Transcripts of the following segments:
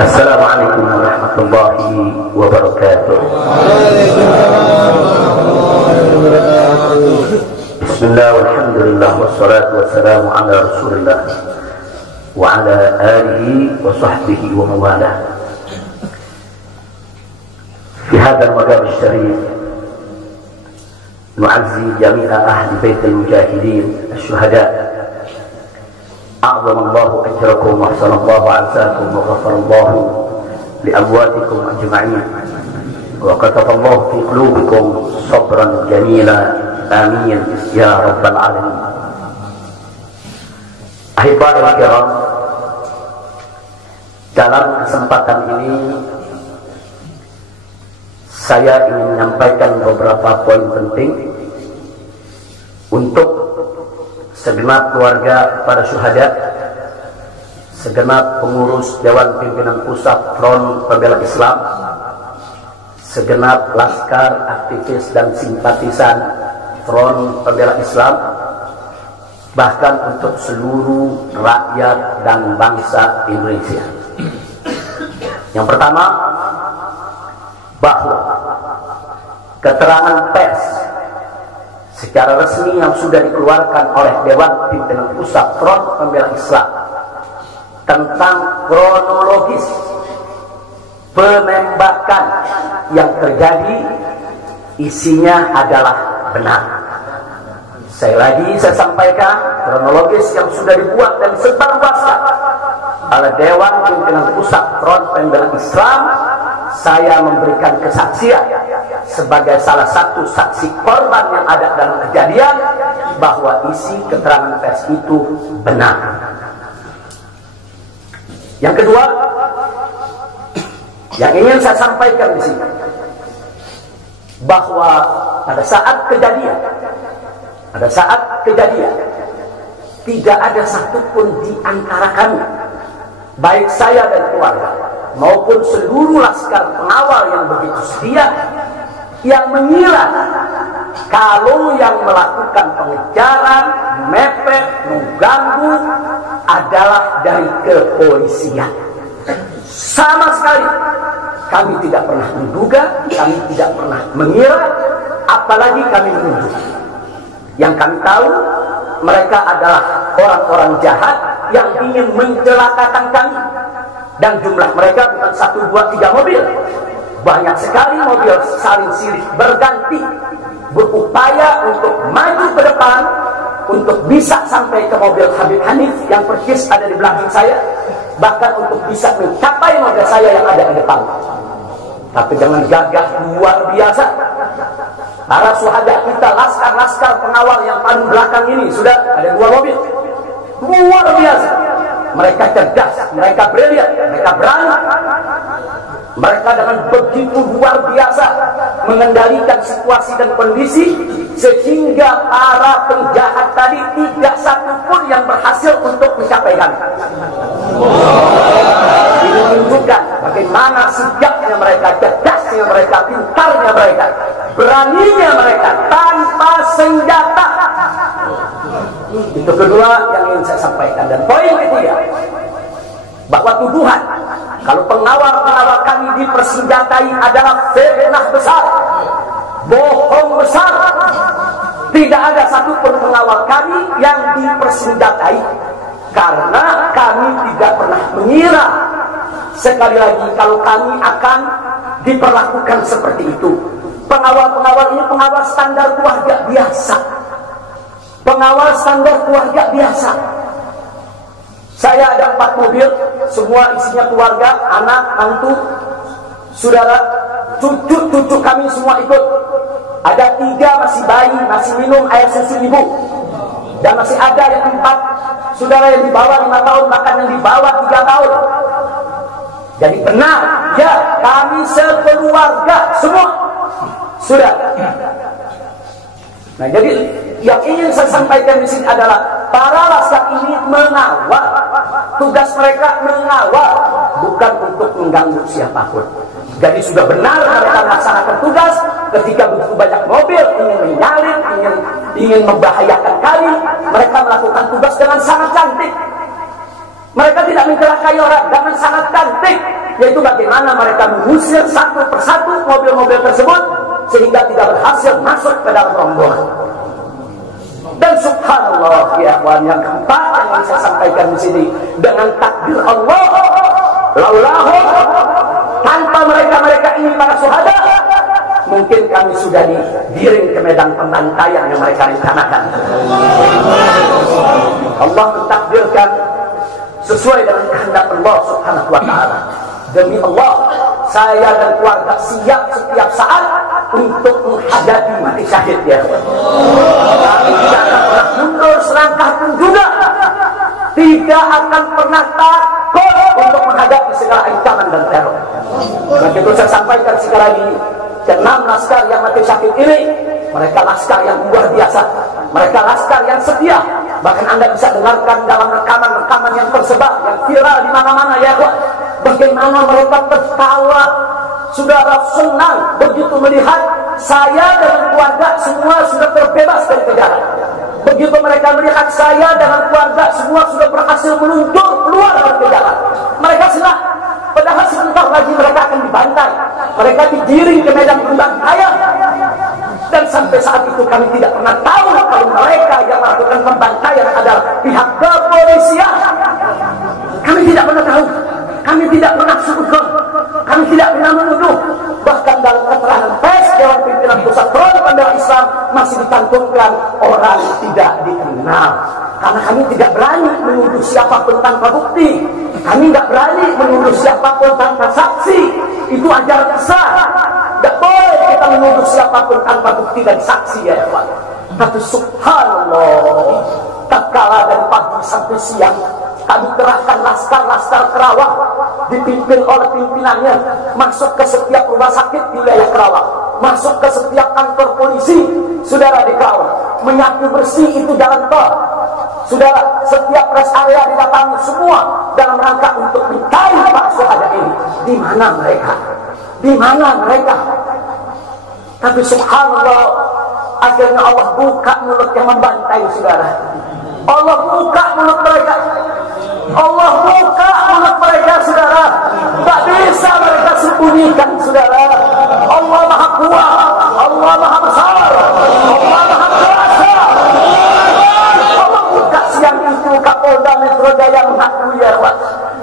Assalamualaikum warahmatullahi wabarakatuh. Bismillah walhamdulillah wassalatu wassalamu ala rasulillah wa ala alihi wa sahbihi wa mawalah. Fi hadzal maqam asy-syarif nu'azzi jami'a ahli baitil mujahidin asy-syuhada. أعظم الله أجركم وأحسن الله عزاكم وغفر الله لأمواتكم أجمعين وكتب الله في قلوبكم صبرا جميلا آمين يا رب العالمين. Ahibba'i al-kiram, dalam kesempatan ini saya ingin menyampaikan beberapa poin penting untuk segenap keluarga para syuhada, segenap pengurus Dewan Pimpinan Pusat Front Pembela Islam, segenap laskar, aktivis dan simpatisan Front Pembela Islam, bahkan untuk seluruh rakyat dan bangsa Indonesia. Yang pertama, bahwa keterangan pers secara resmi yang sudah dikeluarkan oleh Dewan Pimpinan Pusat Front Pembela Islam tentang kronologis penembakan yang terjadi isinya adalah benar. Saya sampaikan kronologis yang sudah dibuat dan sebarluaskan oleh Dewan Pimpinan Pusat Front Pembela Islam. Saya memberikan kesaksian sebagai salah satu saksi korban yang ada dalam kejadian bahwa isi keterangan pers itu benar. Yang kedua, yang ingin saya sampaikan di sini, bahwa pada saat kejadian tidak ada satupun di antara kami, baik saya dan keluarga maupun seluruh laskar pengawal yang begitu setia, yang mengira kalau yang melakukan pengejaran, mepet, mengganggu adalah dari kepolisian. Sama sekali kami tidak pernah menduga, kami tidak pernah mengira, apalagi kami menuduh. Yang kami tahu, mereka adalah orang-orang jahat yang ingin mencelakakan kami. Dan jumlah mereka bukan 1, 2, 3 mobil. Banyak sekali mobil saling silih berganti, berupaya untuk maju ke depan, untuk bisa sampai ke mobil Habib Hanif yang persis ada di belakang saya, bahkan untuk bisa mencapai mobil saya yang ada di depan. Tapi dengan gagah luar biasa, para syuhada kita, laskar-laskar pengawal yang paling belakang ini, sudah ada 2 mobil. Luar biasa. Mereka cerdas, mereka brilian, mereka berani. Mereka dengan begitu luar biasa mengendalikan situasi dan kondisi, sehingga para penjahat tadi tidak satupun yang berhasil untuk mencapai kami. Ini menunjukkan bagaimana sigapnya mereka, cerdasnya mereka, pintarnya mereka, beraninya mereka tanpa senjata. Itu kedua yang ingin saya sampaikan. Dan poin ketiga, bahwa tuduhan kalau pengawal-pengawal kami dipersenjatai adalah fitnah besar, bohong besar. Tidak ada satupun pengawal kami yang dipersenjatai, karena kami tidak pernah mengira, sekali lagi, kalau kami akan diperlakukan seperti itu. Pengawal-pengawal ini pengawal standar keluarga biasa, pengawal standar keluarga biasa. Saya ada 4 mobil, semua isinya keluarga, anak, mantu, saudara, cucu kami semua ikut. Ada 3 masih bayi, masih minum air susu ibu, dan masih ada yang 4 saudara yang di bawah 5 tahun, bahkan yang di bawah 3 tahun. Jadi benar, ya, kami sekeluarga semua sudah. Nah, jadi yang ingin saya sampaikan di sini adalah para laskar ini mengawal, tugas mereka mengawal, bukan untuk mengganggu siapapun. Jadi sudah benar mereka melaksanakan tugas. Ketika begitu banyak mobil ingin menyalip, ingin membahayakan kami, mereka melakukan tugas dengan sangat cantik. Mereka tidak mencelakai orang dengan sangat cantik, yaitu bagaimana mereka mengusir satu persatu mobil-mobil tersebut sehingga tidak berhasil masuk ke dalam rombongan. Dan subhanallah ya kawan, yang keempat yang saya sampaikan di sini, dengan takdir Allah, laulahu, tanpa mereka ini para syuhada, mungkin kami sudah digiring ke medan pembantaian yang mereka rencanakan. Allah mentakdirkan sesuai dengan kehendak Allah subhanahu wa ta'ala. Demi Allah, saya dan keluarga siap setiap saat untuk menghadapi mati syahid ya. Kami tidak akan pernah mundur selangkah pun juga, tidak akan pernah takut untuk menghadapi segala ancaman dan teror. Maka itu saya sampaikan sekali lagi, ke-6 laskar yang mati syahid ini, mereka laskar yang luar biasa, mereka laskar yang setia. Bahkan Anda bisa dengarkan dalam rekaman-rekaman yang tersebar, yang viral di mana-mana ya, bagaimana mereka tertawa, saudara, senang begitu melihat saya dengan keluarga semua sudah terbebas dari penjara. Begitu mereka melihat saya dengan keluarga semua sudah berhasil meluncur keluar dari penjara, mereka senang. Padahal sebentar lagi mereka akan dibantai, mereka digiring ke medan pembantaian. Dan sampai saat itu kami tidak pernah tahu kalau mereka yang melakukan pembantaian adalah pihak kepolisian. Kami tidak pernah tahu, kami tidak pernah suzon, kami tidak pernah menuduh. Bahkan dalam keterangan pers Dewan Pimpinan Pusat Front Pembela Islam masih dicantumkan orang tidak dikenal. Karena kami tidak berani menuduh siapapun tanpa bukti, kami tidak berani menuduh siapapun tanpa saksi. Itu ajaran besar. Tidak boleh kita menuduh siapapun tanpa bukti dan saksi ya Pak. Tapi subhanallah, tak kalah dari pagi sampai siang kami kerahkan laskar-laskar Kerawang dipimpin oleh pimpinannya masuk ke setiap rumah sakit di wilayah Kerawang, masuk ke setiap kantor polisi saudara di Kerawang, menyapu bersih itu jalan tol saudara, setiap rest area didatangi semua dalam rangka untuk mencari para syuhada ini. Di mana mereka? Di mana mereka? Tapi subhanallah, akhirnya Allah buka mulut yang membantai saudara. Allah buka mulut mereka. Allah buka mulut mereka saudara. Tak bisa mereka sembunyikan saudara. Allah Maha Kuat, Allah Maha Besar, Allah Maha Kuasa. Allah buka siang itu Kapolda Metro Jaya mengakui ya Pak,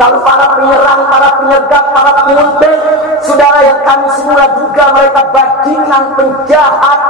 kalau para penyerang, para penyergap, para penyunting saudara yang kami semula juga mereka bajingan penjahat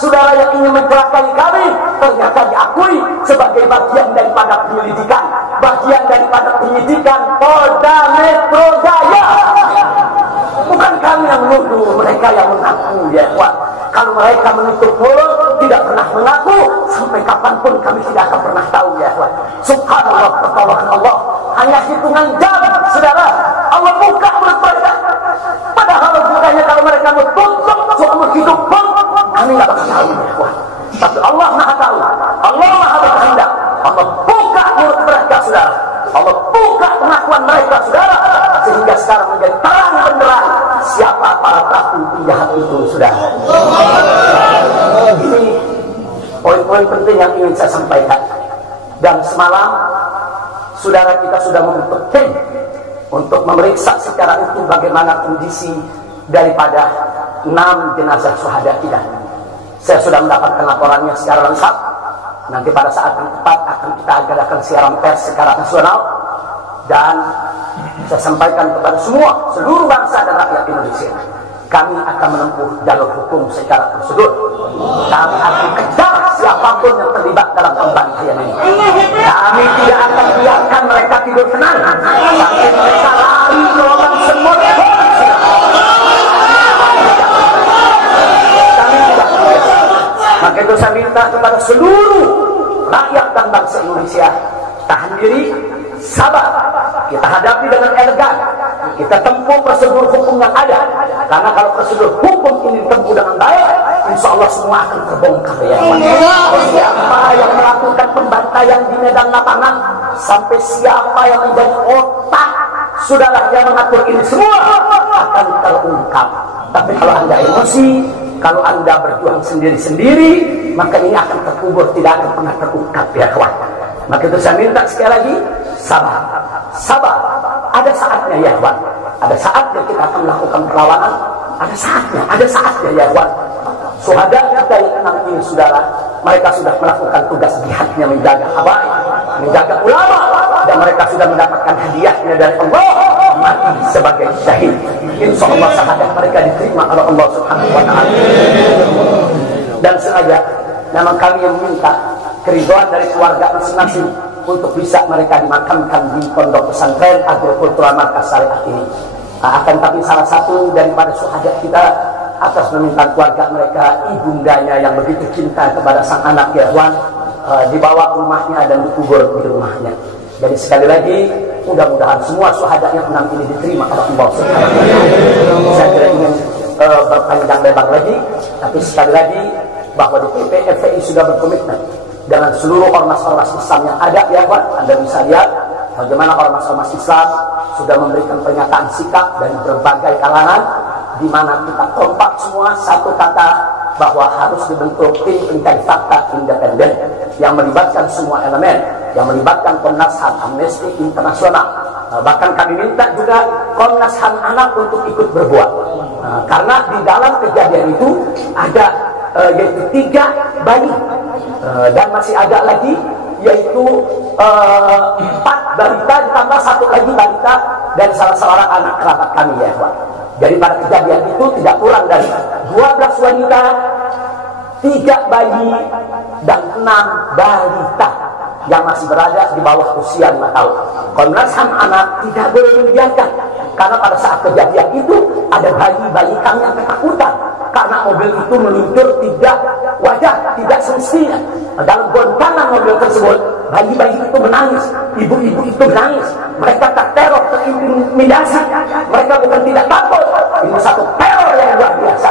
saudara yang ingin mencelakai kami, ternyata diakui sebagai bagian daripada penyelidikan, bagian daripada penyidikan Polda Metro Jaya. Bukan kami yang menuduh, mereka yang mengaku ya Pak. Kalau mereka menutup mulut, tidak pernah mengaku, sampai kapanpun kami tidak akan pernah tahu ya Pak. Subhanallah, pertolongan Allah hanya hitungan jam saudara. Allah buka mulut mereka. Padahal bukannya kalau mereka mau tutup seumur hidup pun kami tidak bakal tahu ya Pak. Tapi Allah Maha tahu, Allah Maha berkehendak. Allah buka mulut mereka saudara, Allah buka pengakuan mereka saudara, sehingga sekarang menjadi terang benderang siapa para pelaku penjahat itu saudara. Ini poin-poin penting yang ingin saya sampaikan. Dan semalam saudara kita sudah membentuk tim untuk memeriksa secara utuh bagaimana kondisi daripada 6 jenazah syuhada kita. Saya sudah mendapatkan laporannya secara lengkap. Nanti pada saat yang tepat akan kita adakan siaran pers secara nasional, dan saya sampaikan kepada semua seluruh bangsa dan rakyat Indonesia, kami akan menempuh jalur hukum secara prosedur. Kami akan kejar siapapun yang terlibat dalam pembantaian ini. Kami tidak akan biarkan mereka tidur tenang sampai mereka lari ke lubang semut. Maka itu saya minta kepada seluruh rakyat dan bangsa Indonesia, tahan diri, sabar. Kita hadapi dengan elegan, kita tempuh prosedur hukum yang ada. Karena kalau prosedur hukum ini ditempuh dengan baik, insya Allah semua akan terbongkar ya. Siapa yang melakukan pembantaian di medan lapangan, sampai siapa yang menjadi otak saudara yang mengatur ini semua akan terungkap. Tapi kalau Anda emosi, kalau Anda berjuang sendiri-sendiri, maka ini akan terkubur, tidak akan pernah terungkap ya kawan. Maka itu saya minta sekali lagi, sabar. sabar. Ada saatnya ya ikhwan. Ada saatnya kita akan melakukan perlawanan. Ada saatnya ya ikhwan. Syuhada kita yang 6 ini saudara, mereka sudah melakukan tugas jihadnya, menjaga habaib, menjaga ulama, dan mereka sudah mendapatkan hadiahnya dari Allah, mati sebagai syahid. Insya Allah syahadat mereka diterima oleh Allah Subhanahu wa Ta'ala. Dan sengaja memang kami yang minta keridhaan dari keluarga masing-masing untuk bisa mereka dimakamkan di pondok pesantren Agrokultural Markas Syariah ini. Akan tapi salah satu daripada syuhada kita atas permintaan keluarga mereka, ibundanya yang begitu cinta kepada sang anak ya Wan, dibawa ke rumahnya dan dikubur di rumahnya. Jadi sekali lagi, mudah-mudahan semua syuhada yang 6 ini diterima oleh Allah Subhanahu wa Ta'ala. Saya tidak ingin berpanjang lebar lagi, tapi sekali lagi bahwa di PP FPI sudah berkomitmen dengan seluruh ormas-ormas Islam yang ada ya Wan. Anda bisa lihat bagaimana ormas-ormas Islam sudah memberikan pernyataan sikap dari berbagai kalangan, di mana kita kompak semua satu kata bahwa harus dibentuk tim pencari fakta independen yang melibatkan semua elemen, yang melibatkan Komnas HAM, Amnesty Internasional. Bahkan kami minta juga Komnas HAM anak untuk ikut berbuat, karena di dalam kejadian itu ada yaitu 3 bayi, dan masih ada lagi yaitu 4 balita ditambah 1 lagi balita dan salah seorang anak kerabat kami ya Pak. Jadi pada kejadian itu tidak kurang dari 12 wanita, 3 bayi, dan 6 balita yang masih berada di bawah usia 5 tahun. Komnas HAM anak tidak boleh membiarkan, karena pada saat kejadian itu ada bayi-bayi kami yang ketakutan karena mobil itu meluncur tidak wajar, tidak semestinya. Dalam goncangan mobil tersebut, bayi-bayi itu menangis, ibu-ibu itu menangis, mereka terteror, terintimidasi, mereka bukan tidak takut, ini satu teror yang luar biasa.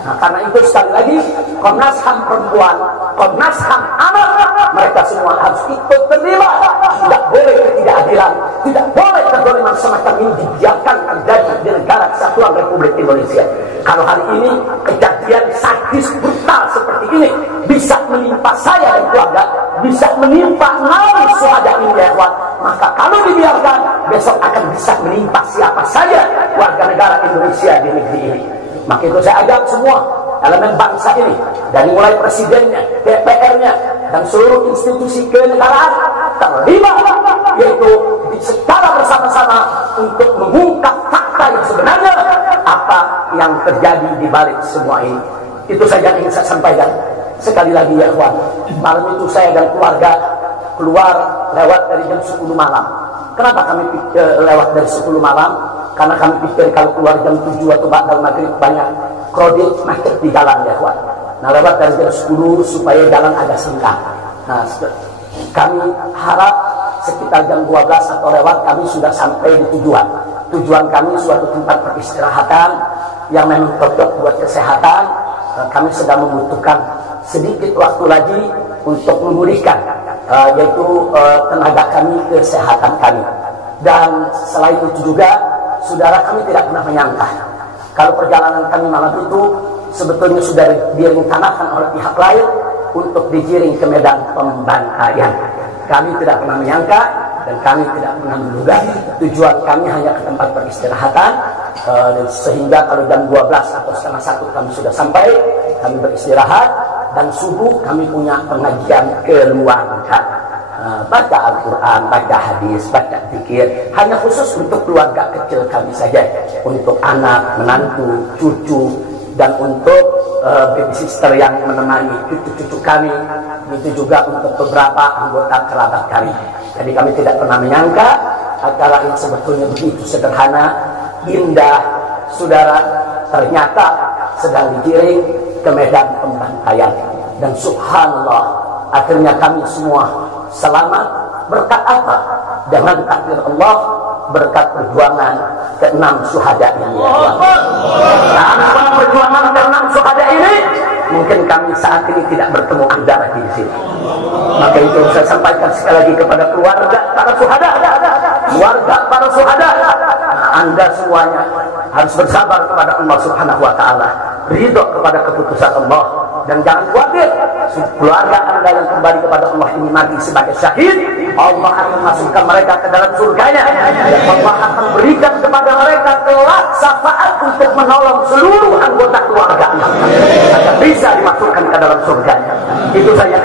Nah, karena itu sekali lagi Komnas HAM perempuan, Komnas HAM anak, mereka semua harus ikut terlibat. Tidak boleh ketidakadilan, tidak boleh kezaliman semacam ini dibiarkan terjadi di negara kesatuan Republik Indonesia. Kalau hari ini kejadian sadis brutal seperti ini bisa menimpa saya dan keluarga, bisa menimpa 6 syuhada ini ya kawan, maka kalau dibiarkan besok akan bisa menimpa siapa saja warga negara Indonesia di negeri ini. Maka itu saya ajak semua elemen bangsa ini, dari mulai presidennya, DPR-nya, dan seluruh institusi kenegaraan terlibat, yaitu secara bersama-sama untuk mengungkap fakta yang sebenarnya, apa yang terjadi di balik semua ini. Itu saja yang ingin saya sampaikan. Sekali lagi ya kawan, malam itu saya dan keluarga keluar lewat dari jam 10 malam. Kenapa kami lewat dari 10 malam? Karena kami pikir kalau keluar jam 7 atau ba'dal maghrib banyak krodit macet di jalan ya kawan. Nah, lewat dari jam 10 supaya jalan agak senggang. Nah, kami harap sekitar jam 12 atau lewat kami sudah sampai di tujuan. Tujuan kami suatu tempat peristirahatan yang memang cocok buat kesehatan. Kami sedang membutuhkan sedikit waktu lagi untuk memulihkan yaitu tenaga kami, kesehatan kami. Dan selain itu juga saudara, kami tidak pernah menyangka kalau perjalanan kami malam itu sebetulnya sudah direncanakan oleh pihak lain untuk digiring ke medan pembantaian. Kami tidak pernah menyangka dan kami tidak pernah menduga. Tujuan kami hanya ke tempat peristirahatan, sehingga kalau jam 12 atau setengah 1 kami sudah sampai, kami beristirahat, dan subuh kami punya pengajian keluarga. Baca Al-Quran, baca hadis, baca zikir, hanya khusus untuk keluarga kecil kami saja, untuk anak, menantu, cucu, dan untuk baby sister yang menemani cucu-cucu kami, itu juga untuk beberapa anggota kerabat kami. Jadi kami tidak pernah menyangka acara yang sebetulnya begitu sederhana, indah, saudara, ternyata sedang digiring ke medan pembantaian. Dan subhanallah, akhirnya kami semua selamat. Berkat apa? Dengan takdir Allah, berkat perjuangan ke-6 syuhada ini. Tanpa perjuangan ke-6 syuhada ini, mungkin kami saat ini tidak bertemu Anda lagi di sini. Maka itu saya sampaikan sekali lagi kepada keluarga para syuhada, keluarga para syuhada, Anda semuanya harus bersabar kepada Allah Subhanahu wa Ta'ala, ridho kepada keputusan Allah, Dan jangan khawatir, keluarga Anda yang kembali kepada Allah ini mati sebagai syahid, Allah akan masukkan mereka ke dalam surganya, dan Allah akan berikan kepada mereka kelak syafaat untuk menolong seluruh anggota keluarga agar bisa dimasukkan ke dalam surganya. Itu saja.